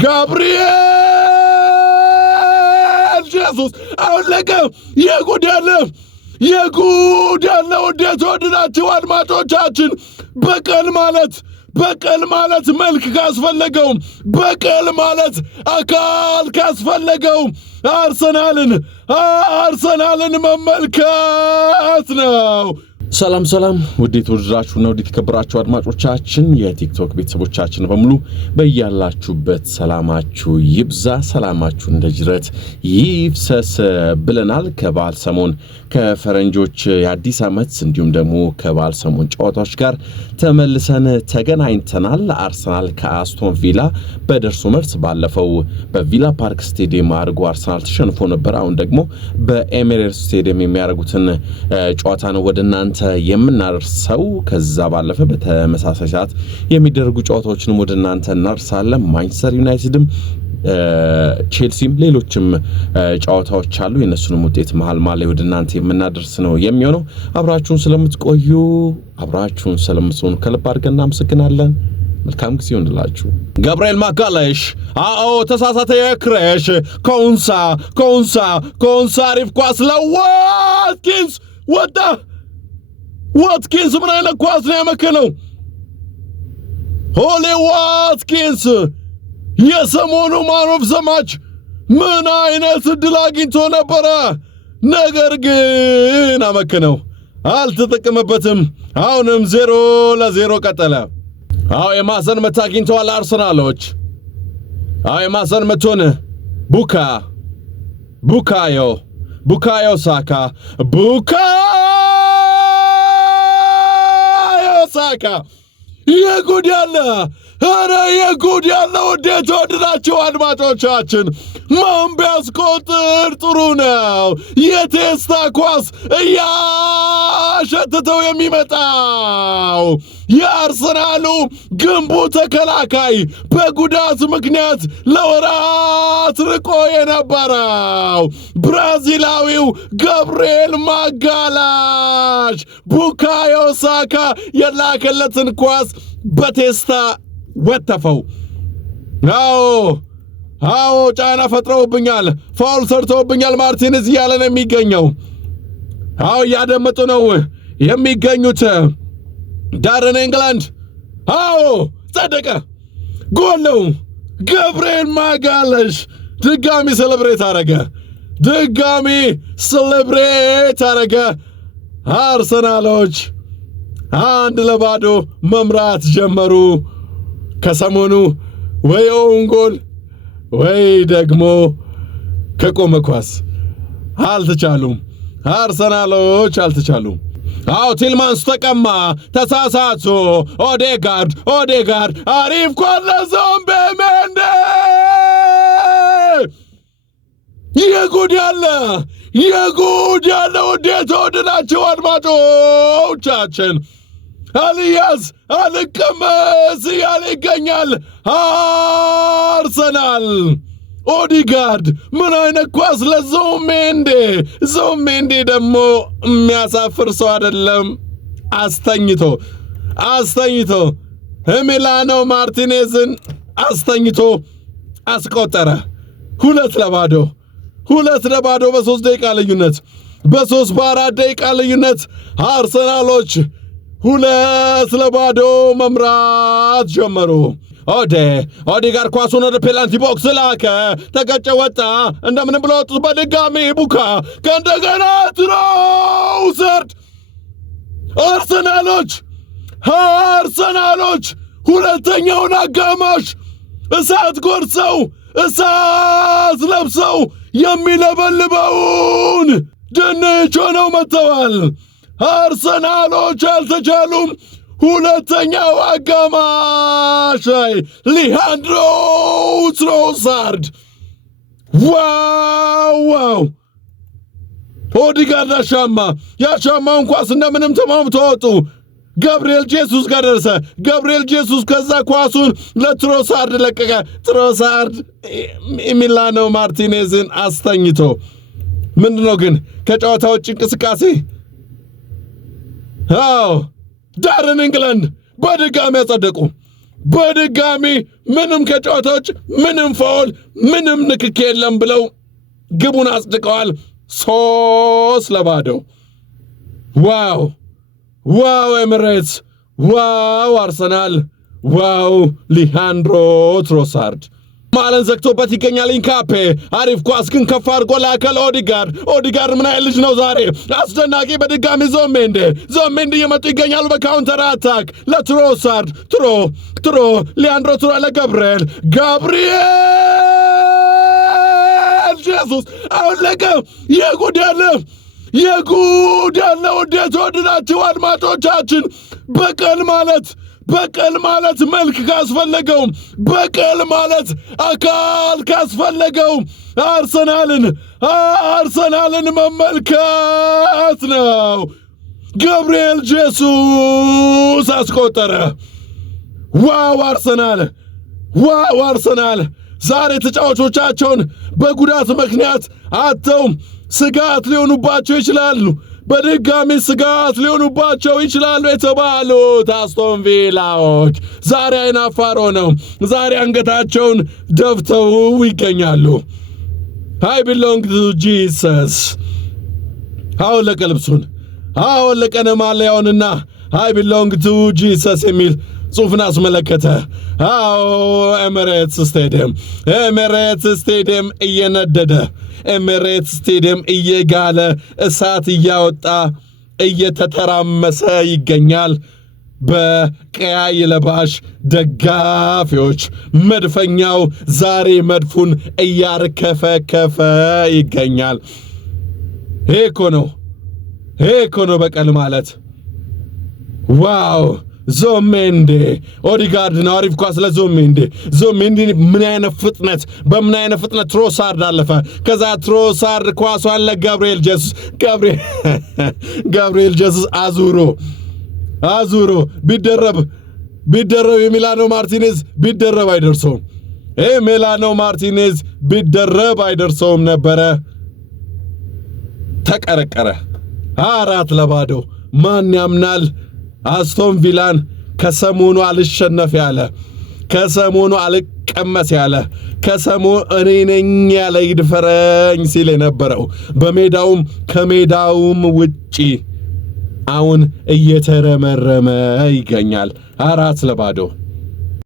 ጋብርኤል ጄሱስ አለቀ። የጉድ ያለ ወዴት ወድናችሁ አድማጮቻችን በቀል ማለት መልክ ካስፈለገው በቀል ማለት አካል ካስፈለገው አርሰናልን መመልከት ነው። ሰላም ውዴት ወድራችሁና ውዴት ከብራችሁ አድማጮቻችን የቲክቶክ ቤተሰቦቻችን በሙሉ በእያላችሁበት ሰላማችሁ ይብዛ፣ ሰላማችሁ እንደጅረት ይፍሰስ ብለናል። ከበዓል ሰሞን ከፈረንጆች የአዲስ ዓመት እንዲሁም ደግሞ ከበዓል ሰሞን ጨዋታዎች ጋር ተመልሰን ተገናኝተናል። አርሰናል ከአስቶን ቪላ በደርሶ መልስ ባለፈው በቪላ ፓርክ ስቴዲየም አድርጎ አርሰናል ተሸንፎ ነበር። አሁን ደግሞ በኤሚሬትስ ስቴዲየም የሚያደርጉትን ጨዋታ ነው ወደ እናንተ የምናርሰው። ከዛ ባለፈ በተመሳሳይ ሰዓት የሚደረጉ ጨዋታዎችንም ወደ እናንተ እናርሳለን። ማንቸስተር ዩናይትድም ቼልሲም ሌሎችም ጨዋታዎች አሉ። የነሱንም ውጤት መሃል ወደ እናንተ የምናደርስ ነው የሚሆነው። አብራችሁን ስለምትሆኑ ከልብ አድርገን እናመሰግናለን። መልካም ጊዜ ይሁንላችሁ። ጋብርኤል ማጋሌሽ ተሳሳተ። የክሬሽ ኮንሳ አሪፍ ኳስ ለዋትኪንስ ወጣ። ዋትኪንስ ምን አይነት ኳስ ነው ያመከነው? ሆሊ ዋትኪንስ የሰሞኑ ማን ኦፍ ዘ ማች ምን አይነት እድል አግኝቶ ነበረ፣ ነገር ግን አመከነው፣ አልተጠቀመበትም። አሁንም 0-0 ቀጠለ። የማዕዘን ምት አግኝተዋል አርሰናሎች። የማዕዘን ምቱን ቡካዮ ሳካ የጉድ ያለ ወዴት ወድናችሁ አድማጮቻችን። ማን ቢያስቆጥር ጥሩ ነው። የቴስታ ኳስ እያሸተተው የሚመጣው የአርሰናሉ ግንቡ ተከላካይ በጉዳት ምክንያት ለወራት ርቆ የነበረው ብራዚላዊው ጋብርኤል ማጋሌሽ ቡካዮ ሳካ የላከለትን ኳስ በቴስታ ወተፈው። ጫና ፈጥረውብኛል፣ ፋውል ሰርተውብኛል ማርቲኔዝ እያለ ነው የሚገኘው። እያደመጡ ነው የሚገኙት ዳርን ኢንግላንድ። ጸደቀ፣ ጎል ነው። ጋብርኤል ማጋሌሽ ድጋሚ ሴሌብሬት አረገ። አርሰናሎች 1-0 መምራት ጀመሩ። ከሰሞኑ ወይ ኦውን ጎል ወይ ደግሞ ከቆመ ኳስ አልተቻሉም። አርሰናሎች አልተቻሉም። ቲልማንስ ተቀማ፣ ተሳሳቱ። ኦዴጋርድ አሪፍ ኳስ ለዙቢሜንዲ። የጉድ ያለ ወዴት ወድናችሁ አድማጮቻችን። አልያዝ አልቀመስ እያለ ይገኛል አርሰናል። ኦዴጋርድ ምን አይነት ኳስ ለዙቢሜንዲ ደግሞ የሚያሳፍር ሰው አይደለም። አስተኝቶ ኤሚሊያኖ ማርቲኔዝን አስተኝቶ አስቆጠረ። 2-0 በ3 ደቂቃ ልዩነት፣ በ4 ደቂቃ ልዩነት አርሰናሎች 2-0 መምራት ጀመሩ። ኦዴጋርድ ኳሱን ወደ ፔናልቲ ቦክስ ላከ፣ ተገጨ፣ ወጣ። እንደምንም ብሎ ወጡት። በድጋሚ ቡካ ከእንደገና ትሮሰርድ። አርሰናሎች ሁለተኛውን አጋማሽ እሳት ጎርሰው እሳት ለብሰው የሚለበልበውን ድንች ሆነው መጥተዋል። አርሰናሎች አልተቻሉም። ሁለተኛው አጋማሽ ላይ ሊሃንድሮ ትሮሳርድ ዋው! ኦዴጋርድ ያሻማውን ኳስ እንደምንም ተማምቶ ወጡ። ጋብርኤል ጄሱስ ጋር ደረሰ። ጋብርኤል ጄሱስ ከዛ ኳሱን ለትሮሳርድ ለቀቀ። ትሮሳርድ ኤሚሊያኖ ማርቲኔዝን አስተኝቶ ምንድነው ግን ከጨዋታ ውጭ እንቅስቃሴ? ዳርን ኢንግላንድ በድጋሚ ያጸደቁ። በድጋሚ ምንም ከጨዋታዎች ምንም ፋውል ምንም ንክክ የለም ብለው ግቡን አጽድቀዋል 3-0 ዋው ዋው ኤሚሬትስ ዋው አርሰናል ዋው ሊሃንድሮ ትሮሳርድ ማለን ዘግቶበት ይገኛል ኢንካፔ አሪፍ ኳስ ግን ከፍ አድርጎ ላከለ ኦዲጋርድ ምን አይል ልጅ ነው ዛሬ አስደናቂ በድጋሚ ዞሜንዲ እየመጡ ይገኛሉ በካውንተር አታክ ለትሮሳርድ ትሮ ሊያንድሮ ትሮ ለጋብሪኤል ጄሱስ አውለቀ የጉዳለ ወዴት ወድናችሁ አድማጮቻችን በቀል ማለት መልክ ካስፈለገው በቀል ማለት አካል ካስፈለገው አርሰናልን መመልከት ነው። ጋብሪኤል ጄሱስ አስቆጠረ። ዋው አርሰናል ዛሬ ተጫዋቾቻቸውን በጉዳት ምክንያት አጥተው ስጋት ሊሆኑባቸው ይችላሉ። በድጋሚ ስጋት ሊሆኑባቸው ይችላሉ የተባሉት አስቶን ቪላዎች ዛሬ አይናፋር ሆነው ዛሬ አንገታቸውን ደፍተው ይገኛሉ። I belong to Jesus አወለቀ ልብሱን አወለቀ ማሊያውንና I belong to Jesus የሚል ጽሑፍን አስመለከተ። ኤሚሬትስ ስቴዲየም እየነደደ ኤሚሬትስ ስቴዲየም እየጋለ እሳት እያወጣ እየተተራመሰ ይገኛል በቀያይ ለባሽ ደጋፊዎች። መድፈኛው ዛሬ መድፉን እያርከፈከፈ ይገኛል። ይሄ እኮ ነው በቀል ማለት። ዋው ዞሜንዴ ኦዲጋርድ ነው አሪፍ ኳስ ለዞሜንዴ በምን አይነት ፍጥነት ትሮሳርድ አለፈ። ከዛ ትሮሳርድ ኳሷን ለጋብሪኤል ጄሱስ አዙሮ ቢደረብ የሚላኖ ማርቲኔዝ ቢደረብ አይደርሰውም ነበረ። ተቀረቀረ 4-0 ማን ያምናል? አስቶን ቪላን ከሰሞኑ አልሸነፍ ያለ ከሰሞኑ አልቀመስ ያለ ከሰሞኑ እኔ ነኝ ያለ ይድፈረኝ ሲል የነበረው በሜዳውም ከሜዳውም ውጪ አሁን እየተረመረመ ይገኛል 4-0